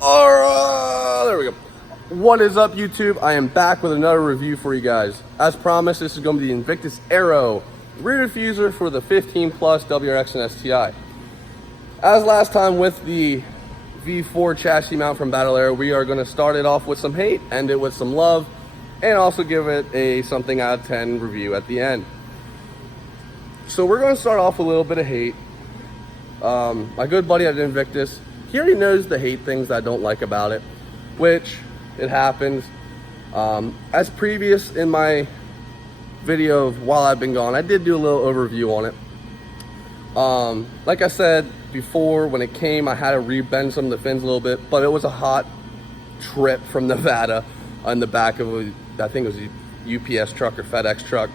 There we go. What is up, YouTube? I am back with another review for you guys. As promised, this is going to be the Invictus Aero rear diffuser for the 15 Plus WRX and STI. As last time with the V4 chassis mount from Battle Aero, we are going to start it off with some hate, end it with some love, and also give it a something out of 10 review at the end. So we're going to start off with a little bit of hate. My good buddy at Invictus, he already knows the hate things I don't like about it, which it happens. As previous in my video of while I've been gone, I did do a little overview on it. Like I said before, when it came, I had to rebend some of the fins a little bit, but it was a hot trip from Nevada on the back of I think it was a UPS truck or FedEx truck.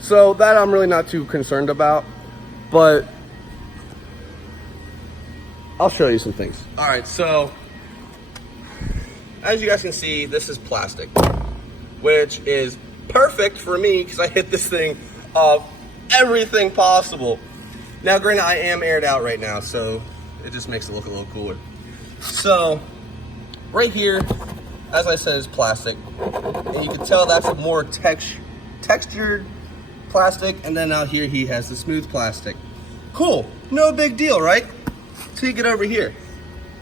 So that I'm really not too concerned about, but I'll show you some things. All right, so as you guys can see, this is plastic, which is perfect for me because I hit this thing of everything possible. Now, granted, I am aired out right now, so it just makes it look a little cooler. So right here, as I said, is plastic, and you can tell that's a more textured plastic, and then out here he has the smooth plastic. Cool, no big deal, right? Till you get over here.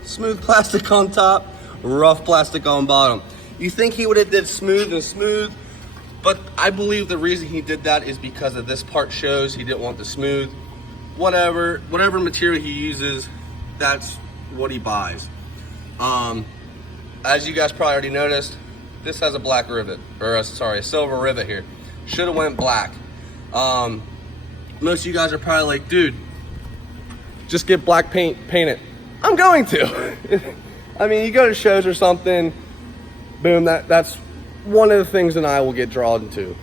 Smooth plastic on top, rough plastic on bottom. You think he would have did smooth and smooth, but I believe the reason he did that is because of this part shows he didn't want the smooth. Whatever material he uses, that's what he buys. As you guys probably already noticed, this has a black rivet, or a silver rivet here. Should have went black. Most of you guys are probably like, dude, just get black paint it. I'm going to. I mean, you go to shows or something, boom, that's one of the things that I will get drawn to.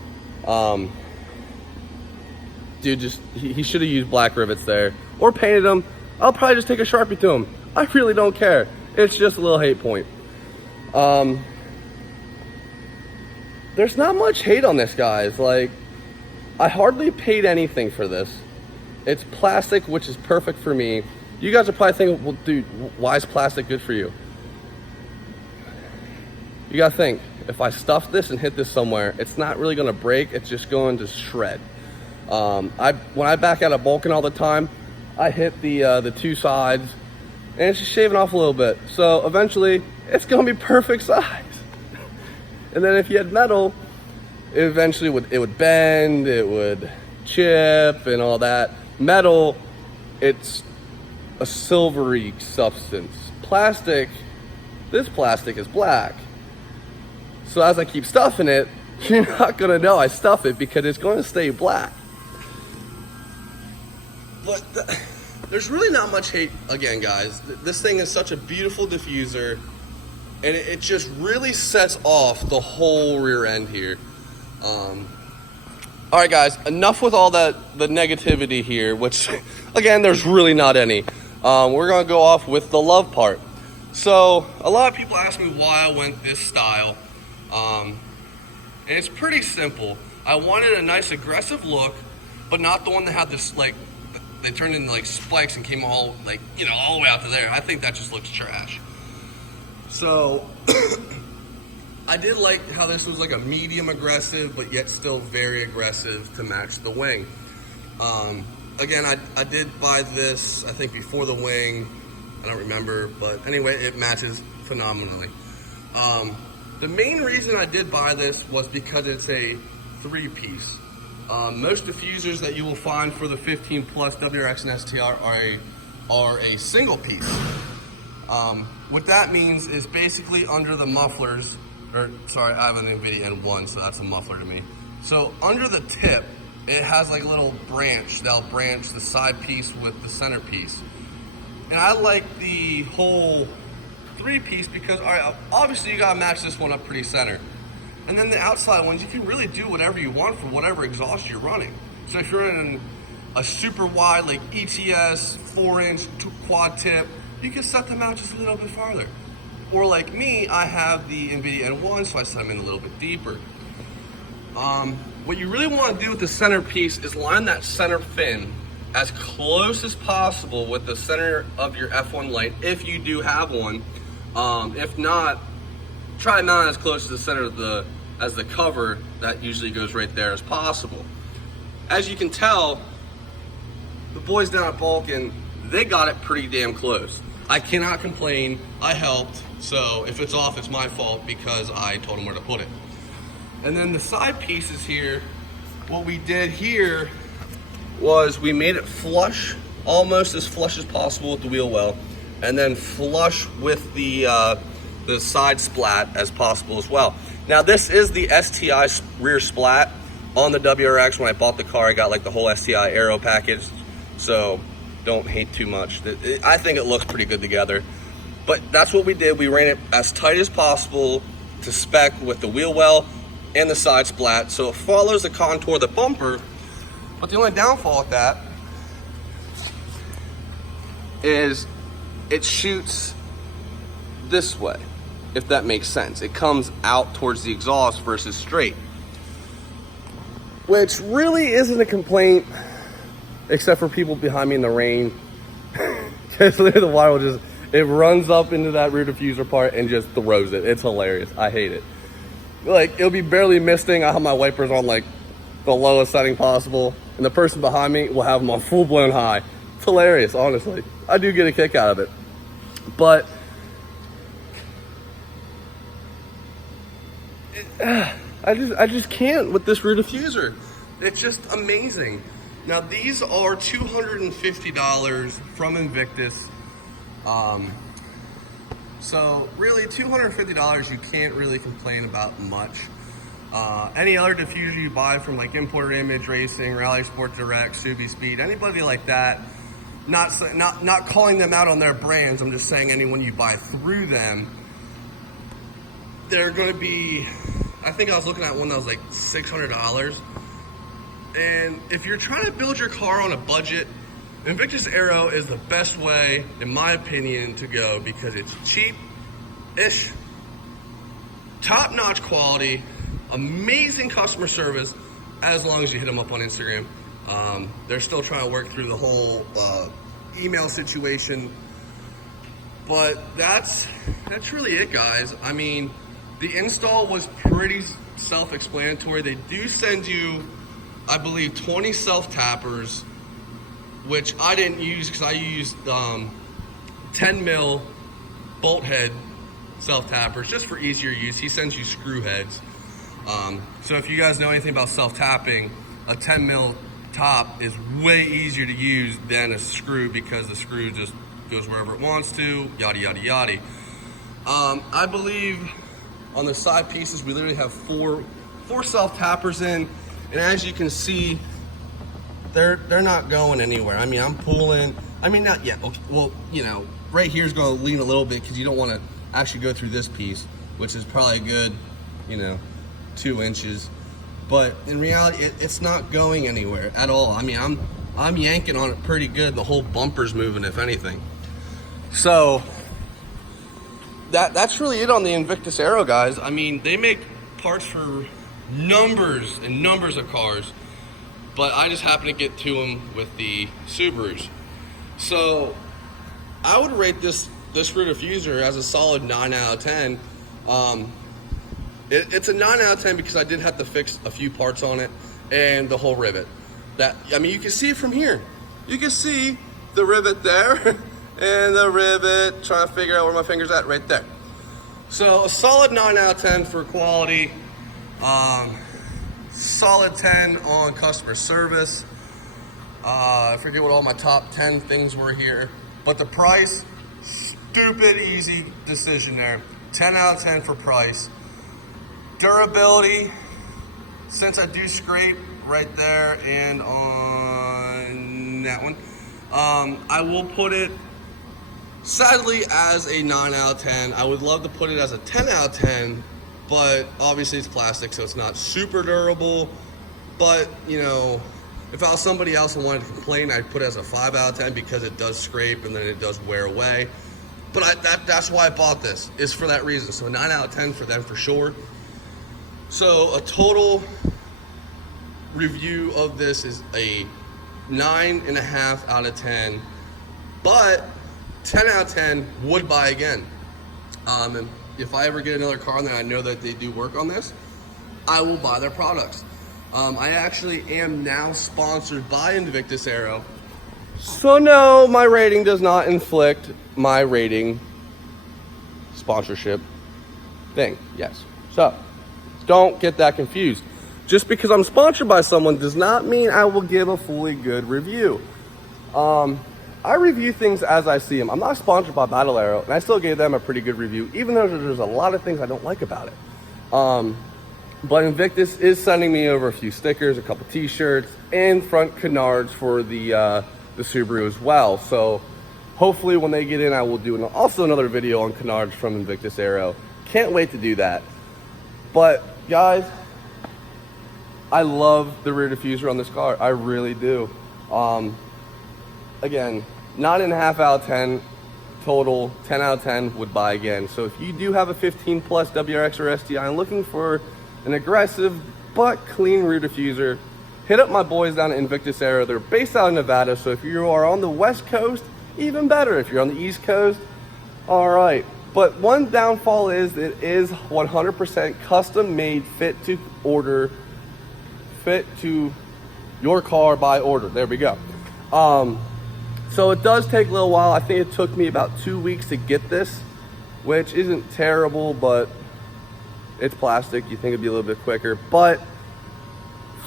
Dude, he should have used black rivets there or painted them. I'll probably just take a Sharpie to them. I really don't care. It's just a little hate point. There's not much hate on this, guys. Like, I hardly paid anything for this. It's plastic, which is perfect for me. You guys are probably thinking, well, dude, why is plastic good for you? You gotta think, if I stuff this and hit this somewhere, it's not really gonna break, it's just going to shred. When I back out of bulking all the time, I hit the two sides, and it's just shaving off a little bit. So eventually, it's gonna be perfect size. And then if you had metal, it eventually would bend, it would chip and all that. Metal, it's a silvery substance. Plastic, this plastic is black. So as I keep stuffing it, you're not gonna know I stuff it because it's gonna stay black. But there's really not much hate, again, guys. This thing is such a beautiful diffuser, and it just really sets off the whole rear end here. All right, guys, enough with all the negativity here, which, again, there's really not any. We're gonna go off with the love part. So a lot of people ask me why I went this style, and it's pretty simple. I wanted a nice aggressive look, but not the one that had this, like, they turned into like spikes and came all, like, you know, all the way out to there. I think that just looks trash. So I did like how this was like a medium aggressive, but yet still very aggressive to match the wing. Again, I did buy this, I think, before the wing. I don't remember, but anyway, it matches phenomenally. The main reason I did buy this was because it's a three-piece. Most diffusers that you will find for the 15 Plus WRX and STR are a single piece. What that means is basically under the mufflers, or sorry, I have an NVIDIA N1, so that's a muffler to me. So under the tip, it has like a little branch that'll branch the side piece with the center piece. And I like the whole three-piece because, all right, obviously you gotta match this one up pretty center. And then the outside ones, you can really do whatever you want for whatever exhaust you're running. So if you're in a super wide, like ETS, 4-inch quad tip, you can set them out just a little bit farther. Or like me, I have the NVIDIA N1, so I set them in a little bit deeper. What you really want to do with the center piece is line that center fin as close as possible with the center of your F1 light, if you do have one, If not, try not as close to the center of as the cover that usually goes right there as possible. As you can tell, the boys down at Balkan, they got it pretty damn close. I cannot complain, I helped, so if it's off, it's my fault because I told them where to put it. And then the side pieces here, what we did here was we made it flush, almost as flush as possible with the wheel well, and then flush with the side splat as possible as well. Now this is the STI rear splat on the WRX. When I bought the car, I got like the whole STI aero package, so don't hate too much. I think it looks pretty good together. But that's what we did. We ran it as tight as possible to spec with the wheel well and the side splat, so it follows the contour of the bumper. But the only downfall with that is it shoots this way, if that makes sense. It comes out towards the exhaust versus straight, which really isn't a complaint, except for people behind me in the rain. Because the water will just, it runs up into that rear diffuser part and just throws it. It's hilarious. I hate it. Like, it'll be barely misting. I have my wipers on like the lowest setting possible, and the person behind me will have them on full blown high. It's hilarious, honestly. I do get a kick out of it. But I just can't with this rear diffuser. It's just amazing. Now these are $250 from Invictus. So really $250, you can't really complain about much. Any other diffuser you buy from like Importer Image Racing, Rally Sport Direct, Subi Speed, anybody like that, not calling them out on their brands, I'm just saying anyone you buy through them, they're gonna be, I think I was looking at one that was like $600. And if you're trying to build your car on a budget, Invictus Aero is the best way, in my opinion, to go, because it's cheap-ish, top-notch quality, amazing customer service, as long as you hit them up on Instagram. They're still trying to work through the whole email situation, but that's really it, guys. I mean, the install was pretty self-explanatory. They do send you, I believe, 20 self-tappers, which I didn't use because I used 10 mil bolt head self-tappers just for easier use. He sends you screw heads. So if you guys know anything about self-tapping, a 10 mil top is way easier to use than a screw, because the screw just goes wherever it wants to, yada, yada, yada. I believe on the side pieces, we literally have four self-tappers in, and as you can see, they're not going anywhere. I mean, I'm pulling, I mean, not yet. Okay, well, you know, right here is going to lean a little bit because you don't want to actually go through this piece, which is probably a good, you know, 2 inches. But in reality, it's not going anywhere at all. I mean, I'm yanking on it pretty good. The whole bumper's moving, if anything. So that's really it on the Invictus Aero, guys. I mean, they make parts for numbers and numbers of cars, but I just happen to get to them with the Subarus. So I would rate this rear diffuser as a solid 9 out of 10. It's a 9 out of 10 because I did have to fix a few parts on it and the whole rivet. I mean, you can see it from here. You can see the rivet there and the rivet, trying to figure out where my finger's at, right there. So a solid 9 out of 10 for quality. Solid 10 on customer service. I forget what all my top 10 things were here, but the price, stupid easy decision there. 10 out of 10 for price. Durability, since I do scrape right there and on that one, I will put it sadly as a 9 out of 10. I would love to put it as a 10 out of 10, but obviously it's plastic, so it's not super durable. But, you know, if I was somebody else and wanted to complain, I'd put it as a 5 out of 10 because it does scrape and then it does wear away. But that's why I bought this, is for that reason. So a 9 out of 10 for them for sure. So a total review of this is a 9.5 out of 10, but 10 out of 10 would buy again. And if I ever get another car and I know that they do work on this, I will buy their products. I actually am now sponsored by Invictus Aero. So no, my rating does not inflict my rating sponsorship thing. Yes. So don't get that confused. Just because I'm sponsored by someone does not mean I will give a fully good review. I review things as I see them. I'm not sponsored by Battle Aero, and I still gave them a pretty good review, even though there's a lot of things I don't like about it. But Invictus is sending me over a few stickers, a couple t-shirts, and front canards for the Subaru as well. So hopefully when they get in, I will do also another video on canards from Invictus Aero. Can't wait to do that. But guys, I love the rear diffuser on this car. I really do. Again, 9.5 out of 10 total, 10 out of 10 would buy again. So if you do have a 15 plus WRX or STI and looking for an aggressive but clean rear diffuser, hit up my boys down at Invictus Aero. They're based out of Nevada, so if you are on the West Coast, even better. If you're on the East Coast, all right. But one downfall is it is 100% custom made, fit to order, fit to your car by order. There we go. So it does take a little while. I think it took me about 2 weeks to get this, which isn't terrible, but it's plastic. You think it'd be a little bit quicker, but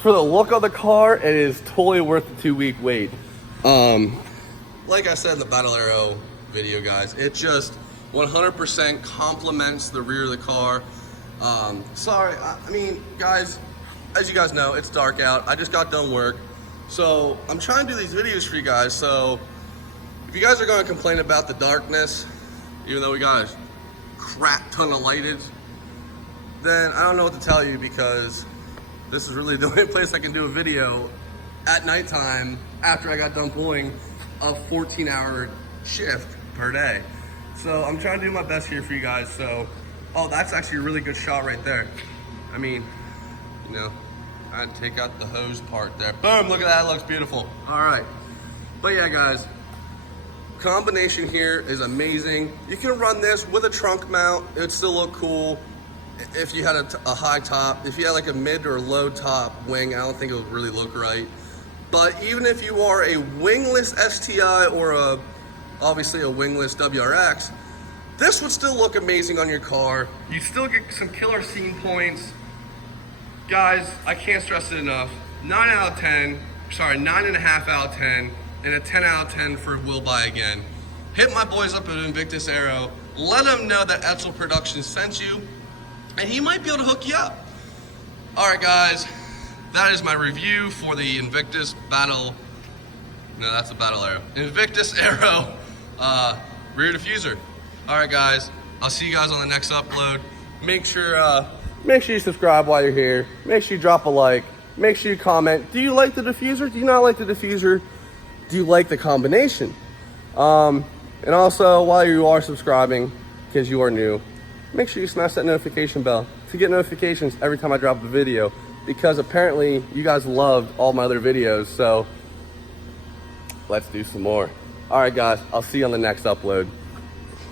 for the look of the car, it is totally worth the 2 week wait. Like I said in the Battle Aero video, guys, it just 100% complements the rear of the car. Sorry, I mean, guys, as you guys know, it's dark out. I just got done work. So I'm trying to do these videos for you guys. So if you guys are going to complain about the darkness, even though we got a crap ton of lighted, then I don't know what to tell you, because this is really the only place I can do a video at nighttime after I got done pulling a 14-hour shift per day. So I'm trying to do my best here for you guys. So, oh, that's actually a really good shot right there. I mean, you know, I'd take out the hose part there. Boom, look at that, it looks beautiful. All right, but yeah, guys, combination here is amazing. You can run this with a trunk mount, it'd still look cool. If you had a high top, if you had like a mid or low top wing, I don't think it would really look right. But even if you are a wingless STI or obviously a wingless WRX, this would still look amazing on your car. You still get some killer scene points. Guys, I can't stress it enough. 9 out of 10, sorry, 9.5 out of 10, and a 10 out of 10 for will buy again. Hit my boys up at Invictus Aero. Let them know that Etzel Productions sent you, and he might be able to hook you up. All right, guys, that is my review for the Invictus Battle. No, that's a Battle Aero. Invictus Aero rear diffuser. All right, guys, I'll see you guys on the next upload. Make sure you subscribe while you're here. Make sure you drop a like. Make sure you comment. Do you like the diffuser? Do you not like the diffuser? Do you like the combination? And also, while you are subscribing, because you are new, make sure you smash that notification bell to get notifications every time I drop a video, because apparently you guys loved all my other videos, so let's do some more. All right, guys, I'll see you on the next upload.